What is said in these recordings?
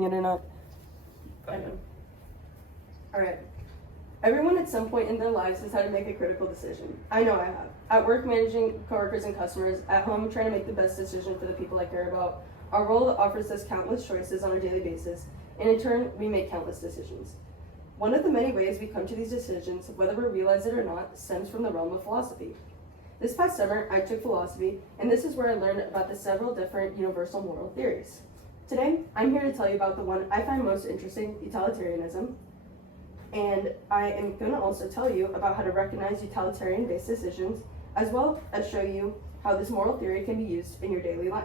it or not. I know. Alright. Everyone at some point in their lives has had to make a critical decision. I know I have. At work, managing coworkers and customers. At home, trying to make the best decision for the people I care about. Our world offers us countless choices on a daily basis, and in turn, we make countless decisions. One of the many ways we come to these decisions, whether we realize it or not, stems from the realm of philosophy. This past summer, I took philosophy, and this is where I learned about the several different universal moral theories. Today, I'm here to tell you about the one I find most interesting, utilitarianism, and I am going to also tell you about how to recognize utilitarian-based decisions, as well as show you how this moral theory can be used in your daily life.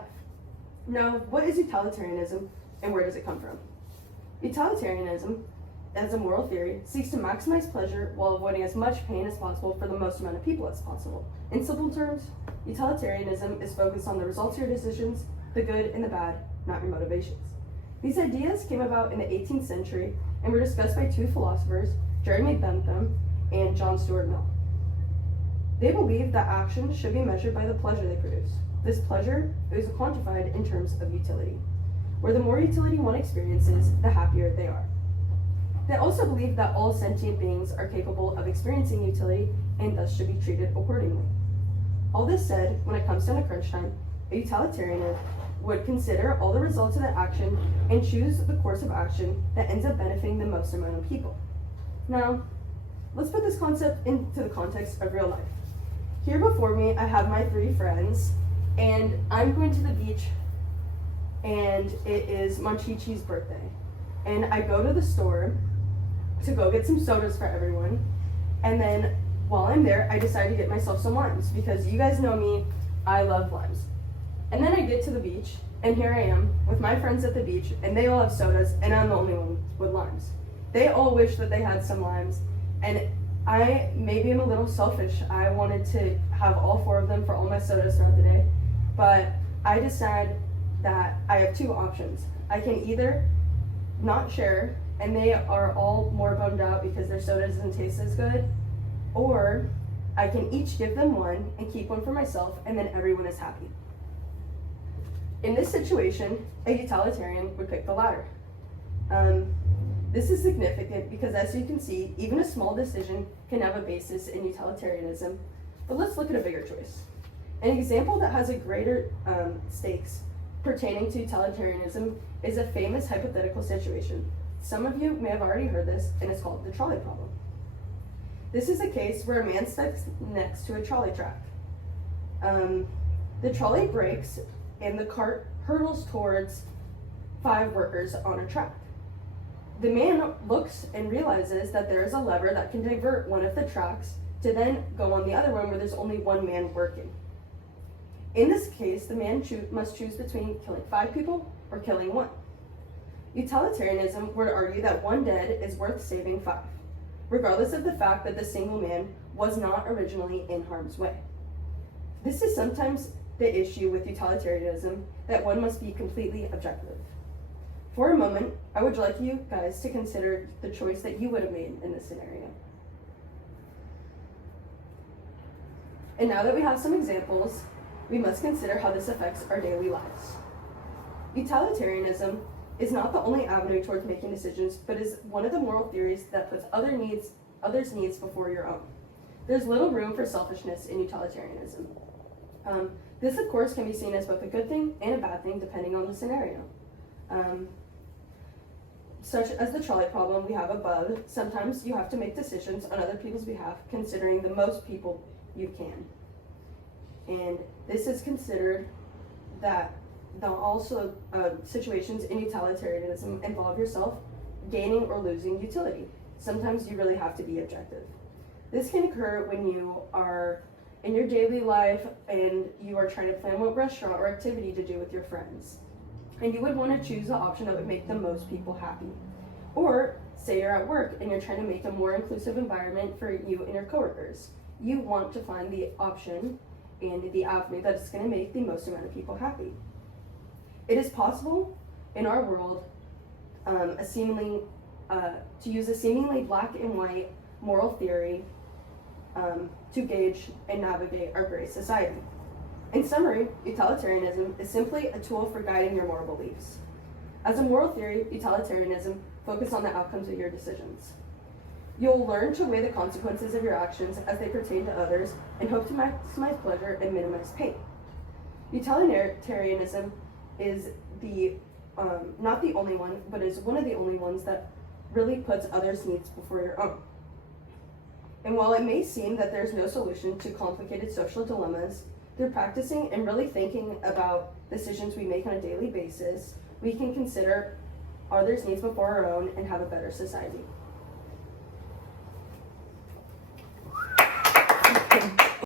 Now, what is utilitarianism, and where does it come from? Utilitarianism, as a moral theory, seeks to maximize pleasure while avoiding as much pain as possible for the most amount of people as possible. In simple terms, utilitarianism is focused on the results of your decisions, the good and the bad, not your motivations. These ideas came about in the 18th century and were discussed by two philosophers, Jeremy Bentham and John Stuart Mill. They believed that actions should be measured by the pleasure they produce. This pleasure is quantified in terms of utility, where the more utility one experiences, the happier they are. They also believe that all sentient beings are capable of experiencing utility and thus should be treated accordingly. All this said, when it comes down to crunch time, a utilitarian would consider all the results of the action and choose the course of action that ends up benefiting the most amount of people. Now, let's put this concept into the context of real life. Here before me, I have my three friends, and I'm going to the beach, and it is Monchichi's birthday. And I go to the store to go get some sodas for everyone, and then while I'm there, I decide to get myself some limes, because you guys know me, I love limes. And then I get to the beach, and here I am with my friends at the beach, and they all have sodas, and I'm the only one with limes. They all wish that they had some limes, and I maybe am a little selfish. I wanted to have all four of them for all my sodas throughout the day, but I decide that I have two options. I can either not share, and they are all more bummed out because their soda doesn't taste as good, or I can each give them one and keep one for myself, and then everyone is happy. In this situation, a utilitarian would pick the latter. This is significant because, as you can see, even a small decision can have a basis in utilitarianism. But let's look at a bigger choice. An example that has a greater stakes pertaining to utilitarianism is a famous hypothetical situation. Some of you may have already heard this, and it's called the trolley problem. This is a case where a man steps next to a trolley track. The trolley breaks, and the cart hurtles towards 5 workers on a track. The man looks and realizes that there is a lever that can divert one of the tracks to then go on the other one where there's only one man working. In this case, the man must choose between killing 5 people or killing 1. Utilitarianism would argue that 1 dead is worth saving 5, regardless of the fact that the single man was not originally in harm's way. This is sometimes the issue with utilitarianism, that one must be completely objective. For a moment, I would like you guys to consider the choice that you would have made in this scenario. And now that we have some examples, we must consider how this affects our daily lives. Utilitarianism is not the only avenue towards making decisions, but is one of the moral theories that puts others' needs before your own. There's little room for selfishness in utilitarianism. This, of course, can be seen as both a good thing and a bad thing, depending on the scenario. Such as the trolley problem we have above, sometimes you have to make decisions on other people's behalf, considering the most people you can. And this is considered that also situations in utilitarianism involve yourself gaining or losing utility. Sometimes you really have to be objective. This can occur when you are in your daily life and you are trying to plan what restaurant or activity to do with your friends. And you would want to choose the option that would make the most people happy. Or say you're at work and you're trying to make a more inclusive environment for you and your coworkers. You want to find the option and the avenue that's going to make the most amount of people happy. It is possible in our world to use a seemingly black and white moral theory to gauge and navigate our great society. In summary, utilitarianism is simply a tool for guiding your moral beliefs. As a moral theory, utilitarianism focuses on the outcomes of your decisions. You'll learn to weigh the consequences of your actions as they pertain to others and hope to maximize pleasure and minimize pain. Utilitarianism is not the only one, but is one of the only ones that really puts others' needs before your own. And while it may seem that there's no solution to complicated social dilemmas, through practicing and really thinking about decisions we make on a daily basis, we can consider others' needs before our own and have a better society.